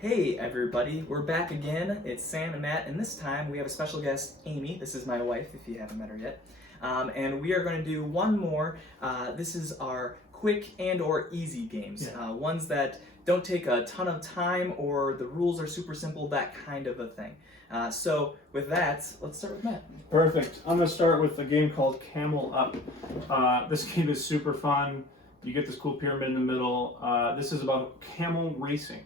Hey everybody, we're back again. It's Sam and Matt, and this time we have a special guest, Amy. This is my wife, if you haven't met her yet. And we are going to do one more. This is our quick and or easy games. Ones that don't take a ton of time or the rules are super simple, that kind of a thing. So with that, let's start with Matt. Perfect. I'm going to start with a game called Camel Up. This game is super fun. You get this cool pyramid in the middle. This is about camel racing.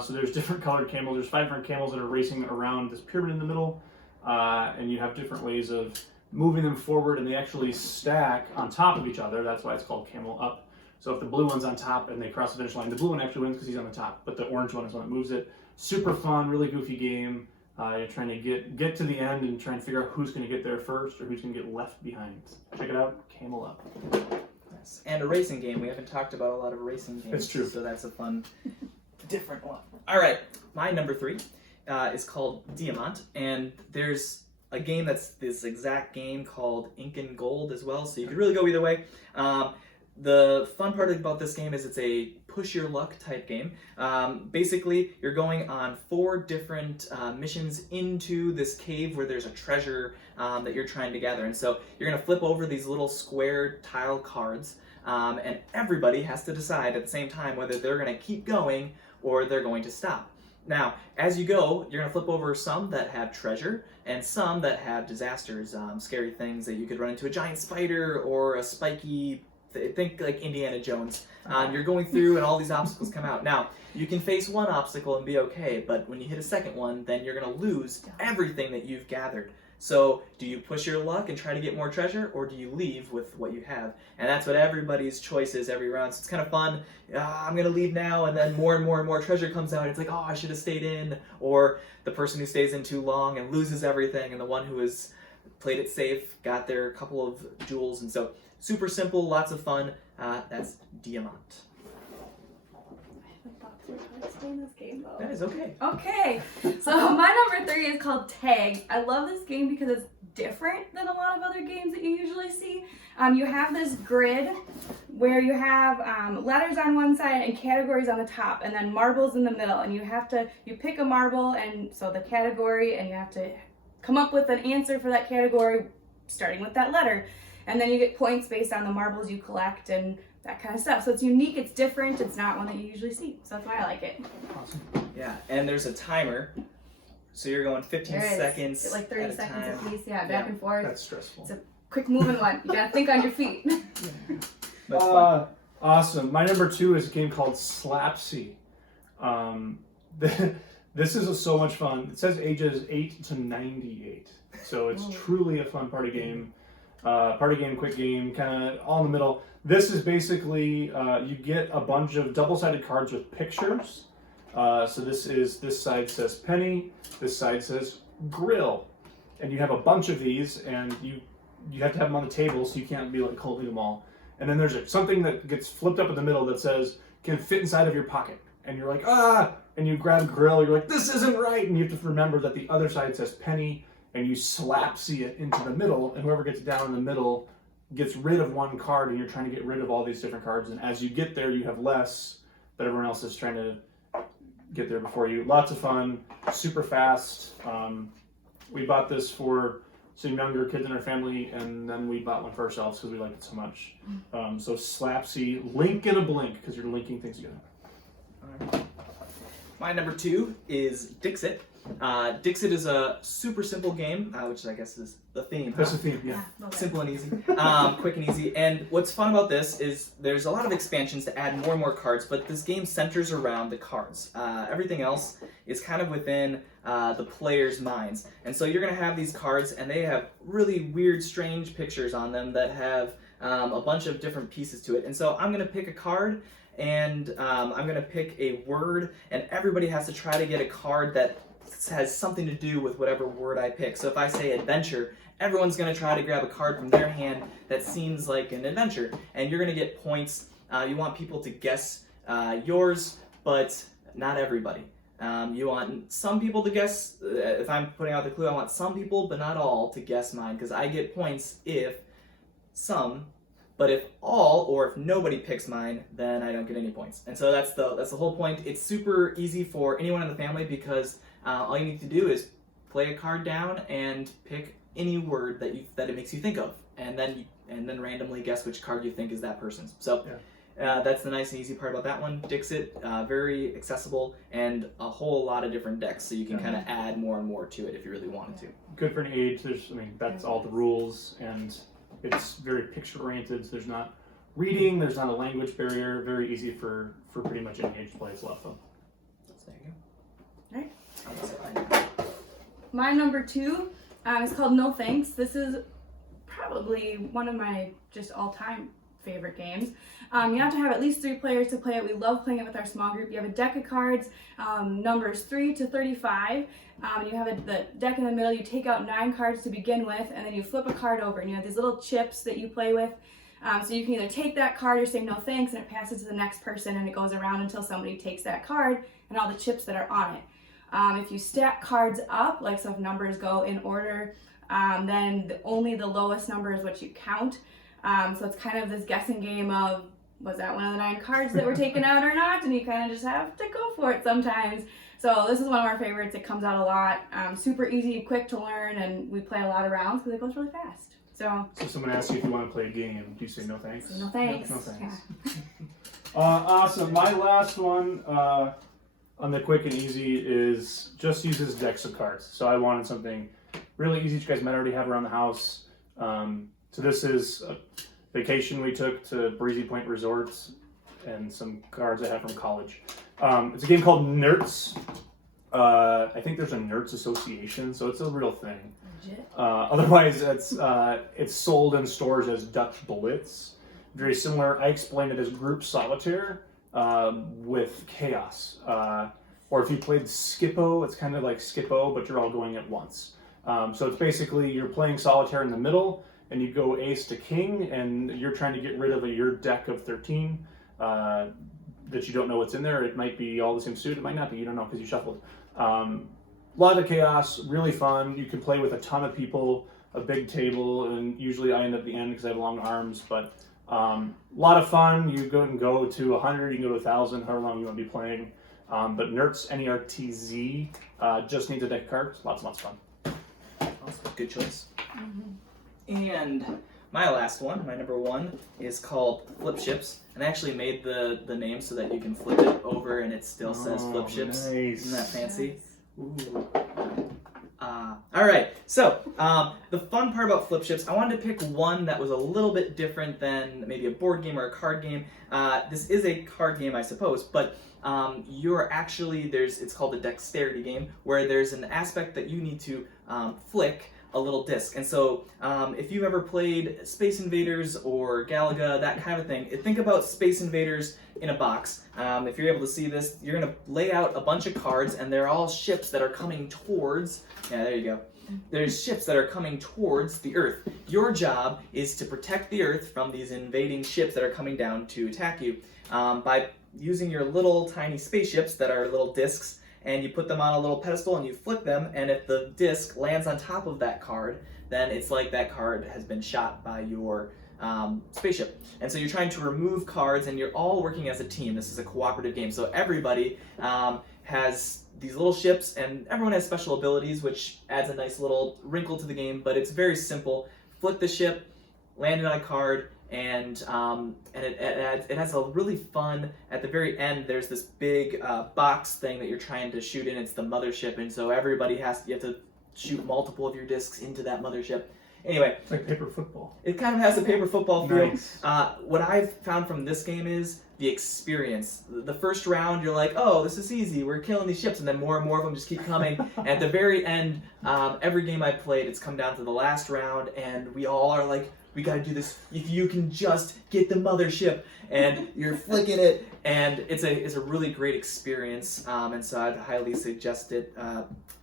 So there's different colored camels. There's 5 different camels that are racing around this pyramid in the middle. And you have different ways of moving them forward, and they actually stack on top of each other. That's why it's called Camel Up. So if the blue one's on top and they cross the finish line, the blue one actually wins because he's on the top, but the orange one is one that moves it. Super fun, really goofy game. You're trying to get to the end and try and figure out who's going to get there first or who's going to get left behind. Check it out, Camel Up. Nice. And a racing game. We haven't talked about a lot of racing games. It's true. So that's a fun, different one. All right, my number 3 is called Diamant, and there's a game that's this exact game called Ink and Gold as well, so you could really go either way. The fun part about this game is it's a push your luck type game. Basically, you're going on 4 different missions into this cave where there's a treasure that you're trying to gather. And so you're going to flip over these little square tile cards, and everybody has to decide at the same time whether they're going to keep going or they're going to stop. Now, as you go, you're going to flip over some that have treasure and some that have disasters, scary things that you could run into a giant spider or a spiky, think like Indiana Jones. You're going through and all these obstacles come out. Now, you can face one obstacle and be okay, but when you hit a second one, then you're going to lose everything that you've gathered. So, do you push your luck and try to get more treasure, or do you leave with what you have? And that's what everybody's choice is every round. So it's kind of fun. I'm going to leave now, and then more and more and more treasure comes out. It's like, oh, I should have stayed in. Or the person who stays in too long and loses everything, and the one who has played it safe got their couple of jewels. And so, super simple, lots of fun. That's Diamant. Explain this game though. That is okay. Okay, so my number 3 is called Tag. I love this game because it's different than a lot of other games that you usually see. You have this grid where you have letters on one side and categories on the top, and then marbles in the middle. And you pick a marble, and so the category, and you have to come up with an answer for that category, starting with that letter. And then you get points based on the marbles you collect and that kind of stuff. So it's unique, it's different, it's not one that you usually see. So that's why I like it. Awesome. Yeah, and there's a timer. So you're going 15 seconds like 30 at a seconds time. at least, back and forth. That's stressful. It's a quick moving one. You gotta think on your feet. That's fun. Awesome. My number 2 is a game called Slapsy. This is so much fun. It says ages 8 to 98. So it's truly a fun party game. Quick game, kind of all in the middle. This is basically, you get a bunch of double-sided cards with pictures. So this side says penny, this side says grill. And you have a bunch of these, and you have to have them on the table, so you can't be like holding them all. And then there's something that gets flipped up in the middle that says, can fit inside of your pocket. And you're like, and you grab grill, you're like, this isn't right. And you have to remember that the other side says penny, and you slapsy it into the middle, and whoever gets down in the middle gets rid of one card, and you're trying to get rid of all these different cards. And as you get there, you have less, but everyone else is trying to get there before you. Lots of fun, super fast. We bought this for some younger kids in our family, and then we bought one for ourselves because we liked it so much. So Slapsy, link in a blink, because you're linking things together. All right. My number 2 is Dixit. Dixit is a super simple game, which I guess is the theme. That's the theme, yeah. Simple and easy, quick and easy. And what's fun about this is there's a lot of expansions to add more and more cards, but this game centers around the cards. Everything else is kind of within the player's minds. And so you're going to have these cards, and they have really weird, strange pictures on them that have a bunch of different pieces to it. And so I'm going to pick a card, and I'm going to pick a word, and everybody has to try to get a card that has something to do with whatever word I pick. So if I say adventure, everyone's going to try to grab a card from their hand that seems like an adventure, and you're going to get points. You want people to guess yours, but not everybody. You want some people to guess, if I'm putting out the clue, I want some people, but not all, to guess mine, because I get points if some, But if all or if nobody picks mine, then I don't get any points. And so that's the whole point. It's super easy for anyone in the family because all you need to do is play a card down and pick any word that it makes you think of, and then randomly guess which card you think is that person's. So that's the nice and easy part about that one. Dixit, very accessible, and a whole lot of different decks, so you can kind of add more and more to it if you really wanted to. Good for an age. That's all the rules, and it's very picture oriented. So there's not reading, there's not a language barrier. Very easy for pretty much any age to play. It's a lot of fun. So there you Right. go. My number 2 is called No Thanks. This is probably one of my just all-time favorite games. You have to have at least 3 players to play it. We love playing it with our small group. You have a deck of cards, numbers 3 to 35. You have the deck in the middle. You take out 9 cards to begin with, and then you flip a card over, and you have these little chips that you play with. So you can either take that card or say no thanks, and it passes to the next person, and it goes around until somebody takes that card and all the chips that are on it. If you stack cards up, like so if numbers go in order, then only the lowest number is what you count. So it's kind of this guessing game of, was that one of the 9 cards that were taken out or not? And you kind of just have to go for it sometimes. So this is one of our favorites. It comes out a lot. Super easy, quick to learn, and we play a lot of rounds because it goes really fast. So if someone asks you if you want to play a game, do you say no thanks? No thanks. No thanks. Yeah. Awesome. My last one on the quick and easy is just uses decks of cards. So I wanted something really easy that you guys might already have around the house. So this is a vacation we took to Breezy Point Resorts and some cards I have from college. It's a game called Nerds. I think there's a Nerds Association, so it's a real thing. Legit. Otherwise, it's sold in stores as Dutch Blitz. Very similar. I explained it as group solitaire with chaos. Or if you played Skippo, it's kind of like Skippo, but you're all going at once. So it's basically you're playing solitaire in the middle, and you go ace to king, and you're trying to get rid of your deck of 13 that you don't know what's in there. It might be all the same suit, it might not be, you don't know because you shuffled. A lot of chaos, really fun. You can play with a ton of people, a big table, and usually I end up at the end because I have long arms, but a lot of fun. You go to 100, you can go to 1,000, however long you want to be playing. But Nertz, N-E-R-T-Z, just needs a deck of cards. Lots of fun. Awesome. Good choice. Mm-hmm. And my last one, my number 1, is called Flip Ships. And I actually made the name so that you can flip it over and it still says Flip Ships. Nice. Isn't that fancy? Ooh. All right, so the fun part about Flip Ships, I wanted to pick one that was a little bit different than maybe a board game or a card game. This is a card game, I suppose, but you're actually, it's called a dexterity game, where there's an aspect that you need to flick a little disc. And so if you've ever played Space Invaders or Galaga, that kind of thing, think about Space Invaders in a box. If you're able to see this, you're going to lay out a bunch of cards, and they're all ships that are coming towards, yeah, there you go. There's ships that are coming towards the Earth. Your job is to protect the Earth from these invading ships that are coming down to attack you by using your little tiny spaceships that are little discs, and you put them on a little pedestal and you flip them, and if the disc lands on top of that card, then it's like that card has been shot by your spaceship. And so you're trying to remove cards, and you're all working as a team. This is a cooperative game, so everybody has these little ships, and everyone has special abilities, which adds a nice little wrinkle to the game, but it's very simple. Flip the ship, land it on a card, and it has a really fun, at the very end, there's this big box thing that you're trying to shoot in. It's the mothership, and so you have to shoot multiple of your discs into that mothership. Anyway, it's like paper football. It kind of has a paper football feel. Nice. What I've found from this game is the experience. The first round, you're like, oh, this is easy, we're killing these ships, and then more and more of them just keep coming. And at the very end, every game I've played, it's come down to the last round, and we all are like, we gotta do this. If you can just get the mothership, and you're flicking it, and it's a really great experience. And so I'd highly suggest it.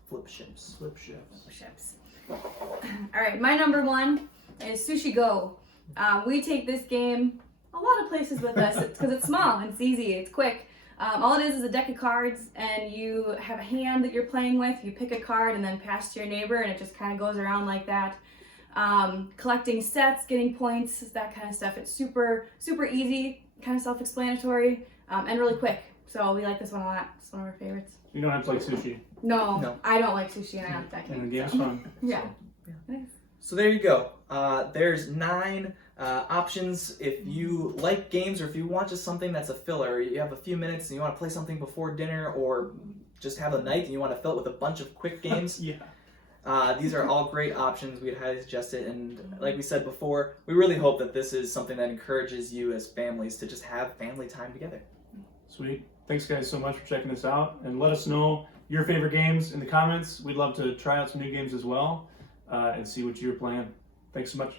Flip Ships. Flip ships. Ships. All right, my number 1 is Sushi Go. We take this game a lot of places with us because it's small and it's easy, it's quick. All it is a deck of cards, and you have a hand that you're playing with. You pick a card and then pass to your neighbor, and it just kind of goes around like that. collecting sets, getting points, that kind of stuff. It's super, super easy, kind of self-explanatory, and really quick. So we like this one a lot. It's one of our favorites. You don't have to like sushi. No, I don't like sushi, and I like that And the game. game's fun. Yeah. So there you go. There's 9 options. If you like games, or if you want just something that's a filler, or you have a few minutes and you want to play something before dinner, or just have a night and you want to fill it with a bunch of quick games, Yeah. these are all great options. We'd highly suggest it. And like we said before, we really hope that this is something that encourages you as families to just have family time together. Sweet. Thanks, guys, so much for checking this out. And let us know your favorite games in the comments. We'd love to try out some new games as well and see what you're playing. Thanks so much.